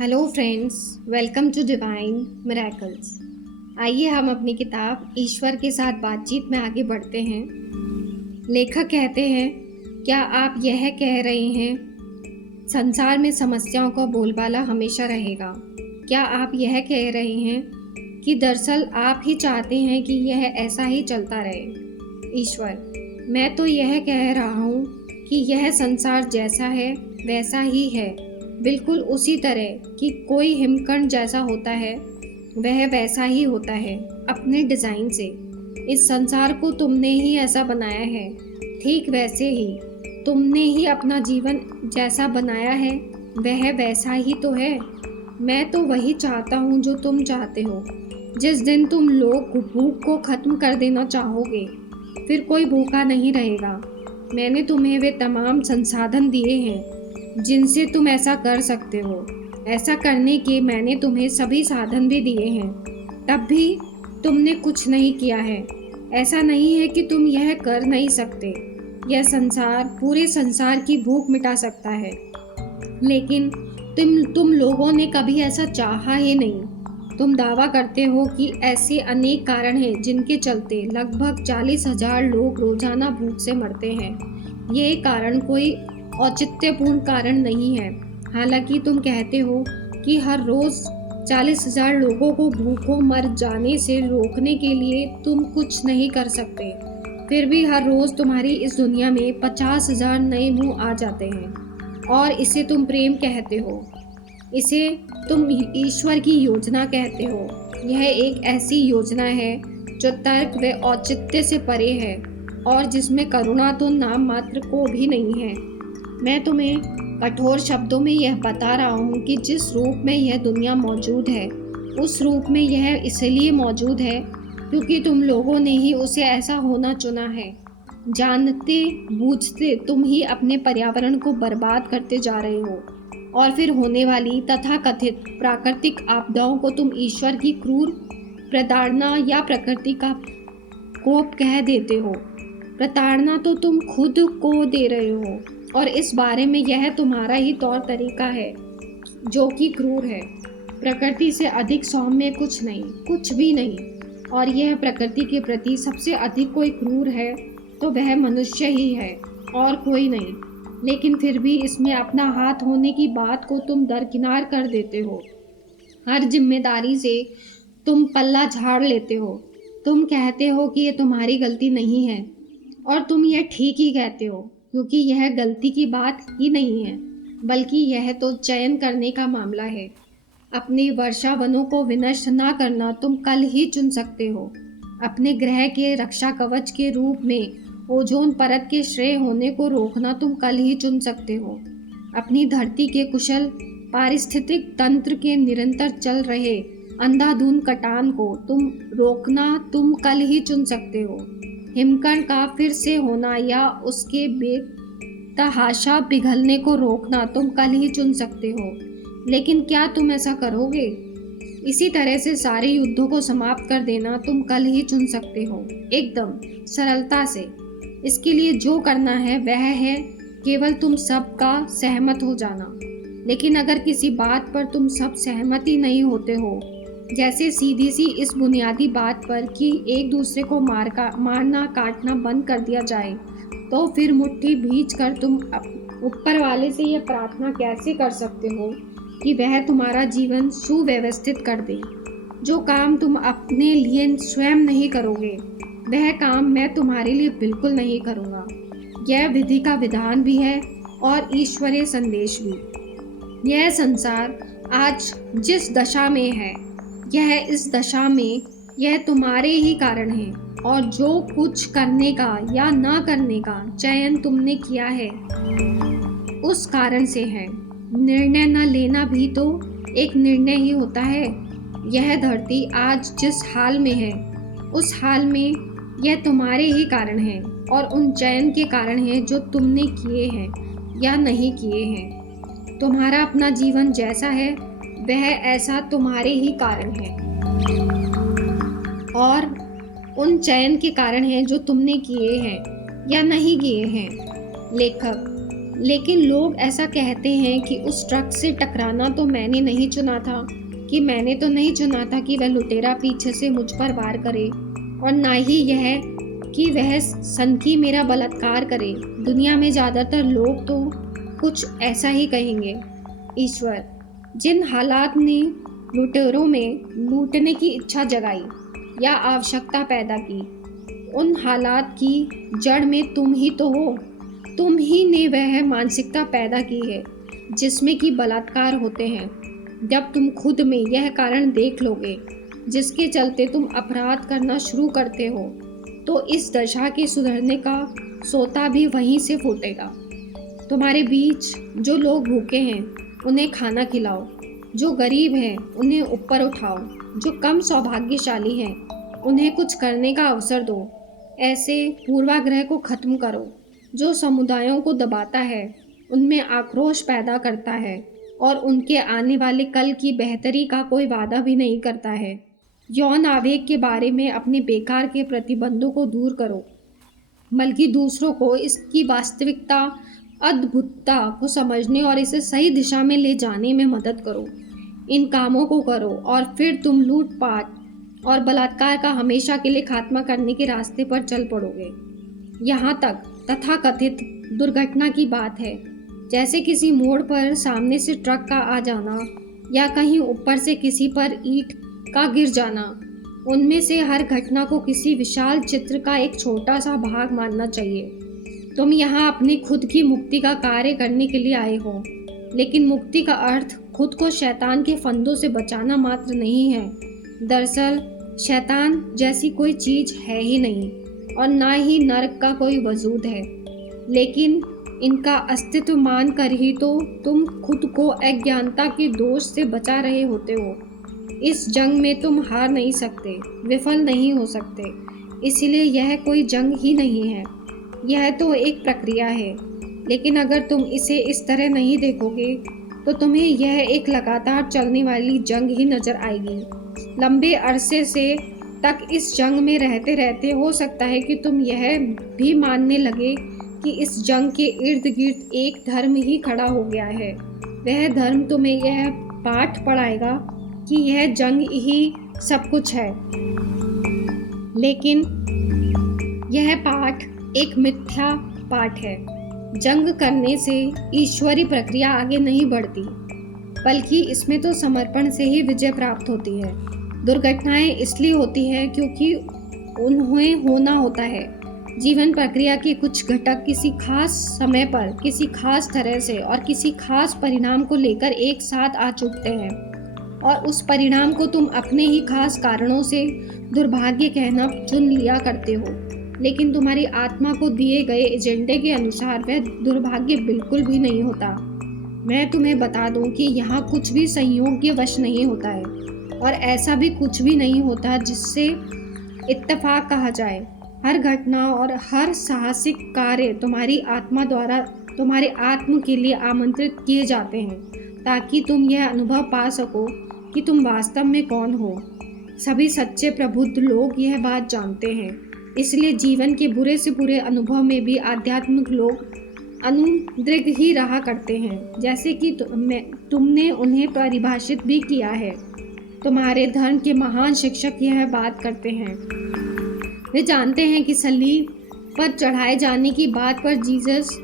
Hello friends, welcome to divine miracles. आइए हम अपनी किताब ईश्वर के साथ बातचीत में आगे बढ़ते हैं। लेखक कहते हैं, क्या आप यह कह रहे हैं संसार में समस्याओं का बोलबाला हमेशा रहेगा? क्या आप यह कह रहे हैं कि दरअसल आप ही चाहते हैं कि यह ऐसा ही चलता रहे? ईश्वर: मैं तो यह कह रहा हूँ कि यह संसार जैसा है वैसा ही है, बिल्कुल उसी तरह कि कोई हिमकंड जैसा होता है वह वैसा ही होता है अपने डिज़ाइन से। इस संसार को तुमने ही ऐसा बनाया है, ठीक वैसे ही तुमने ही अपना जीवन जैसा बनाया है वह वैसा ही तो है। मैं तो वही चाहता हूँ जो तुम चाहते हो। जिस दिन तुम लोग भूख को ख़त्म कर देना चाहोगे फिर कोई भूखा नहीं रहेगा। मैंने तुम्हें वे तमाम संसाधन दिए हैं जिनसे तुम ऐसा कर सकते हो। ऐसा करने के मैंने तुम्हें सभी साधन भी दिए हैं, तब भी तुमने कुछ नहीं किया है। ऐसा नहीं है कि तुम यह कर नहीं सकते। यह संसार पूरे संसार की भूख मिटा सकता है, लेकिन तुम लोगों ने कभी ऐसा चाहा ही नहीं। तुम दावा करते हो कि ऐसे अनेक कारण हैं जिनके चलते लगभग 40,000 लोग रोजाना भूख से मरते हैं। ये कारण कोई औचित्यपूर्ण कारण नहीं है। हालांकि तुम कहते हो कि हर रोज 40,000 लोगों को भूखों मर जाने से रोकने के लिए तुम कुछ नहीं कर सकते। फिर भी हर रोज तुम्हारी इस दुनिया में 50,000 नए मुंह आ जाते हैं और इसे तुम प्रेम कहते हो। इसे तुम ईश्वर की योजना कहते हो। यह एक ऐसी योजना है जो तर्क व औचित्य से परे है और जिसमें करुणा तो नाम मात्र को भी नहीं है। मैं तुम्हें कठोर शब्दों में यह बता रहा हूँ कि जिस रूप में यह दुनिया मौजूद है उस रूप में यह इसलिए मौजूद है क्योंकि तुम लोगों ने ही उसे ऐसा होना चुना है। जानते बूझते तुम ही अपने पर्यावरण को बर्बाद करते जा रहे हो और फिर होने वाली तथाकथित प्राकृतिक आपदाओं को तुम ईश्वर की क्रूर प्रताड़ना या प्रकृति का कोप कह देते हो। प्रताड़ना तो तुम खुद को दे रहे हो और इस बारे में यह तुम्हारा ही तौर तरीका है जो कि क्रूर है। प्रकृति से अधिक सौम्य कुछ नहीं, कुछ भी नहीं। और यह प्रकृति के प्रति सबसे अधिक कोई क्रूर है तो वह मनुष्य ही है और कोई नहीं। लेकिन फिर भी इसमें अपना हाथ होने की बात को तुम दरकिनार कर देते हो। हर जिम्मेदारी से तुम पल्ला झाड़ लेते हो। तुम कहते हो कि ये तुम्हारी गलती नहीं है और तुम यह ठीक ही कहते हो क्योंकि यह गलती की बात ही नहीं है, बल्कि यह तो चयन करने का मामला है। अपने वर्षा वनों को विनष्ट ना करना तुम कल ही चुन सकते हो। अपने ग्रह के रक्षा कवच के रूप में ओजोन परत के श्रेय होने को रोकना तुम कल ही चुन सकते हो। अपनी धरती के कुशल पारिस्थितिक तंत्र के निरंतर चल रहे अंधाधुंध कटान को रोकना तुम कल ही चुन सकते हो। हिमकंड का फिर से होना या उसके बेतहाशा पिघलने को रोकना तुम कल ही चुन सकते हो। लेकिन क्या तुम ऐसा करोगे? इसी तरह से सारे युद्धों को समाप्त कर देना तुम कल ही चुन सकते हो, एकदम सरलता से। इसके लिए जो करना है वह है केवल तुम सबका सहमत हो जाना। लेकिन अगर किसी बात पर तुम सब सहमत ही नहीं होते हो, जैसे सीधी सी इस बुनियादी बात पर कि एक दूसरे को मारना काटना बंद कर दिया जाए, तो फिर मुट्ठी भींच कर तुम ऊपर वाले से यह प्रार्थना कैसे कर सकते हो कि वह तुम्हारा जीवन सुव्यवस्थित कर दे? जो काम तुम अपने लिए स्वयं नहीं करोगे वह काम मैं तुम्हारे लिए बिल्कुल नहीं करूँगा। यह विधि का विधान भी है और ईश्वरीय संदेश भी। यह संसार आज जिस दशा में है, यह इस दशा में यह तुम्हारे ही कारण है और जो कुछ करने का या ना करने का चयन तुमने किया है उस कारण से है। निर्णय न लेना भी तो एक निर्णय ही होता है। यह धरती आज जिस हाल में है उस हाल में यह तुम्हारे ही कारण है और उन चयन के कारण है जो तुमने किए हैं या नहीं किए हैं। तुम्हारा अपना जीवन जैसा है वह ऐसा तुम्हारे ही कारण है और उन चयन के कारण है जो तुमने किए हैं या नहीं किए हैं। लेखक: लेकिन लोग ऐसा कहते हैं कि उस ट्रक से टकराना तो मैंने नहीं चुना था, कि मैंने तो नहीं चुना था कि वह लुटेरा पीछे से मुझ पर वार करे, और ना ही यह कि वह सनकी मेरा बलात्कार करे। दुनिया में ज़्यादातर लोग तो कुछ ऐसा ही कहेंगे। ईश्वर, जिन हालात ने लुटेरों में लूटने की इच्छा जगाई या आवश्यकता पैदा की, उन हालात की जड़ में तुम ही तो हो। तुम ही ने वह मानसिकता पैदा की है जिसमें कि बलात्कार होते हैं। जब तुम खुद में यह कारण देख लोगे जिसके चलते तुम अपराध करना शुरू करते हो, तो इस दशा के सुधरने का सोता भी वहीं से फूटेगा। तुम्हारे बीच जो लोग भूखे हैं उन्हें खाना खिलाओ, जो गरीब हैं उन्हें ऊपर उठाओ, जो कम सौभाग्यशाली हैं उन्हें कुछ करने का अवसर दो। ऐसे पूर्वाग्रह को खत्म करो जो समुदायों को दबाता है, उनमें आक्रोश पैदा करता है और उनके आने वाले कल की बेहतरी का कोई वादा भी नहीं करता है। यौन आवेग के बारे में अपने बेकार के प्रतिबंधों को दूर करो, बल्कि दूसरों को इसकी वास्तविकता, अद्भुतता को समझने और इसे सही दिशा में ले जाने में मदद करो। इन कामों को करो और फिर तुम लूटपाट और बलात्कार का हमेशा के लिए खात्मा करने के रास्ते पर चल पड़ोगे। यहाँ तक तथाकथित दुर्घटना की बात है, जैसे किसी मोड़ पर सामने से ट्रक का आ जाना या कहीं ऊपर से किसी पर ईंट का गिर जाना। उनमें से हर घटना को किसी विशाल चित्र का एक छोटा सा भाग मानना चाहिए। तुम यहाँ अपनी खुद की मुक्ति का कार्य करने के लिए आए हो, लेकिन मुक्ति का अर्थ खुद को शैतान के फंदों से बचाना मात्र नहीं है। दरअसल शैतान जैसी कोई चीज है ही नहीं और ना ही नरक का कोई वजूद है, लेकिन इनका अस्तित्व मान कर ही तो तुम खुद को अज्ञानता के दोष से बचा रहे होते हो। इस जंग में तुम हार नहीं सकते, विफल नहीं हो सकते, इसलिए यह कोई जंग ही नहीं है, यह तो एक प्रक्रिया है। लेकिन अगर तुम इसे इस तरह नहीं देखोगे तो तुम्हें यह एक लगातार चलने वाली जंग ही नजर आएगी। लंबे अरसे से तक इस जंग में रहते रहते हो सकता है कि तुम यह भी मानने लगे कि इस जंग के इर्द गिर्द एक धर्म ही खड़ा हो गया है। वह धर्म तुम्हें यह पाठ पढ़ाएगा कि यह जंग ही सब कुछ है, लेकिन यह पाठ एक मिथ्या पाठ है। जंग करने से ईश्वरी प्रक्रिया आगे नहीं बढ़ती, बल्कि इसमें तो समर्पण से ही विजय प्राप्त होती है। दुर्घटनाएं इसलिए होती है क्योंकि उन्हें होना होता है। जीवन प्रक्रिया के कुछ घटक किसी खास समय पर, किसी खास तरह से और किसी खास परिणाम को लेकर एक साथ आ चुकते हैं, और उस परिणाम को तुम अपने ही खास कारणों से दुर्भाग्य कहना चुन लिया करते हो। लेकिन तुम्हारी आत्मा को दिए गए एजेंडे के अनुसार वह दुर्भाग्य बिल्कुल भी नहीं होता। मैं तुम्हें बता दूं कि यहाँ कुछ भी संयोग्यवश नहीं होता है, और ऐसा भी कुछ भी नहीं होता जिससे इत्तेफाक कहा जाए। हर घटना और हर साहसिक कार्य तुम्हारी आत्मा द्वारा तुम्हारे आत्म के लिए आमंत्रित किए जाते हैं, ताकि तुम यह अनुभव पा सको कि तुम वास्तव में कौन हो। सभी सच्चे प्रबुद्ध लोग यह बात जानते हैं, इसलिए जीवन के बुरे से बुरे अनुभव में भी आध्यात्मिक लोग अनुद्विग्ध ही रहा करते हैं, जैसे कि तुमने उन्हें परिभाषित भी किया है। तुम्हारे धर्म के महान शिक्षक यह बात करते हैं। वे जानते हैं कि सलीब पर चढ़ाए जाने की बात पर जीसस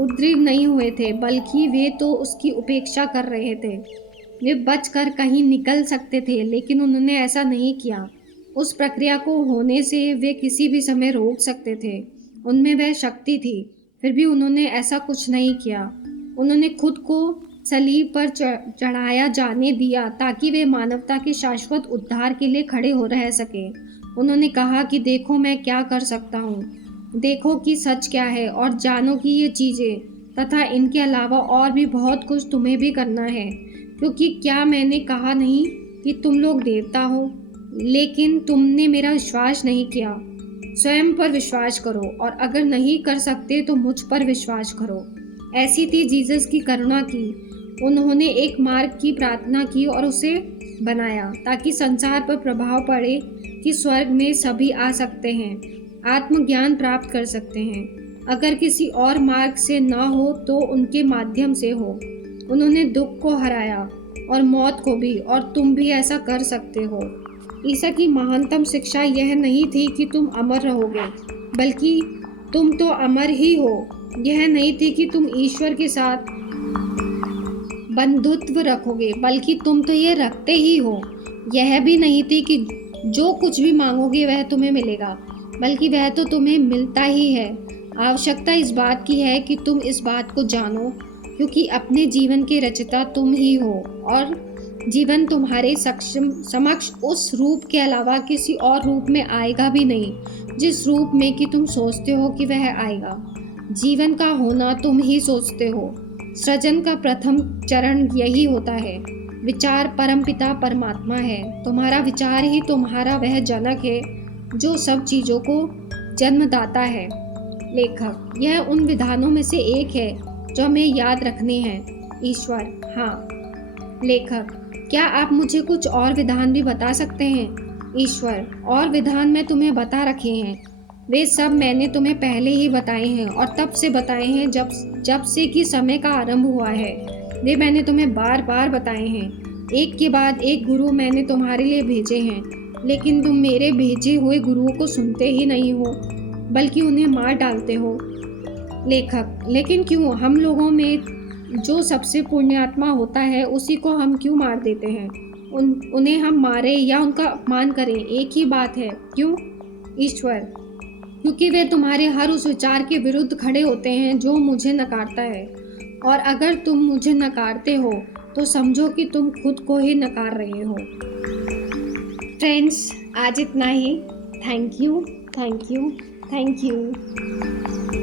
उद्ग्रीव नहीं हुए थे, बल्कि वे तो उसकी उपेक्षा कर रहे थे। वे बचकर कहीं निकल सकते थे, लेकिन उन्होंने ऐसा नहीं किया। उस प्रक्रिया को होने से वे किसी भी समय रोक सकते थे, उनमें वह शक्ति थी, फिर भी उन्होंने ऐसा कुछ नहीं किया। उन्होंने खुद को सलीब पर चढ़ाया जाने दिया ताकि वे मानवता के शाश्वत उद्धार के लिए खड़े हो रह सके। उन्होंने कहा कि देखो मैं क्या कर सकता हूँ, देखो कि सच क्या है, और जानो कि ये चीज़ें तथा इनके अलावा और भी बहुत कुछ तुम्हें भी करना है। क्योंकि क्या मैंने कहा नहीं कि तुम लोग देवता हो, लेकिन तुमने मेरा विश्वास नहीं किया। स्वयं पर विश्वास करो, और अगर नहीं कर सकते तो मुझ पर विश्वास करो। ऐसी थी जीसस की करुणा की। उन्होंने एक मार्ग की प्रार्थना की और उसे बनाया ताकि संसार पर प्रभाव पड़े कि स्वर्ग में सभी आ सकते हैं, आत्मज्ञान प्राप्त कर सकते हैं, अगर किसी और मार्ग से ना हो तो उनके माध्यम से हो। उन्होंने दुख को हराया और मौत को भी, और तुम भी ऐसा कर सकते हो। ईसा की महानतम शिक्षा यह नहीं थी कि तुम अमर रहोगे, बल्कि तुम तो अमर ही हो। यह नहीं थी कि तुम ईश्वर के साथ बंधुत्व रखोगे, बल्कि तुम तो ये रखते ही हो। यह भी नहीं थी कि जो कुछ भी मांगोगे वह तुम्हें मिलेगा, बल्कि वह तो तुम्हें मिलता ही है। आवश्यकता इस बात की है कि तुम इस बात को जानो, क्योंकि अपने जीवन के रचयिता तुम ही हो, और जीवन तुम्हारे समक्ष उस रूप के अलावा किसी और रूप में आएगा भी नहीं, जिस रूप में कि तुम सोचते हो कि वह आएगा। जीवन का होना तुम ही सोचते हो। सृजन का प्रथम चरण यही होता है। विचार परमपिता परमात्मा है। तुम्हारा विचार ही तुम्हारा वह जनक है जो सब चीज़ों को जन्मदाता है। लेखक, यह उन विधानों में से एक है जो हमें याद रखने हैं। ईश्वर, हाँ। लेखक, क्या आप मुझे कुछ और विधान भी बता सकते हैं? ईश्वर, और विधान मैं तुम्हें बता रखे हैं। वे सब मैंने तुम्हें पहले ही बताए हैं, और तब से बताए हैं जब से कि समय का आरंभ हुआ है। वे मैंने तुम्हें बार बार बताए हैं। एक के बाद एक गुरु मैंने तुम्हारे लिए भेजे हैं, लेकिन तुम मेरे भेजे हुए गुरुओं को सुनते ही नहीं हो, बल्कि उन्हें मार डालते हो। लेखक, लेकिन क्यों? हम लोगों में जो सबसे पुण्यात्मा होता है उसी को हम क्यों मार देते हैं? उन्हें हम मारें या उनका अपमान करें, एक ही बात है। क्यों? ईश्वर, क्योंकि वे तुम्हारे हर उस विचार के विरुद्ध खड़े होते हैं जो मुझे नकारता है, और अगर तुम मुझे नकारते हो तो समझो कि तुम खुद को ही नकार रहे हो। फ्रेंड्स, आज इतना ही। Thank you, thank you, thank you.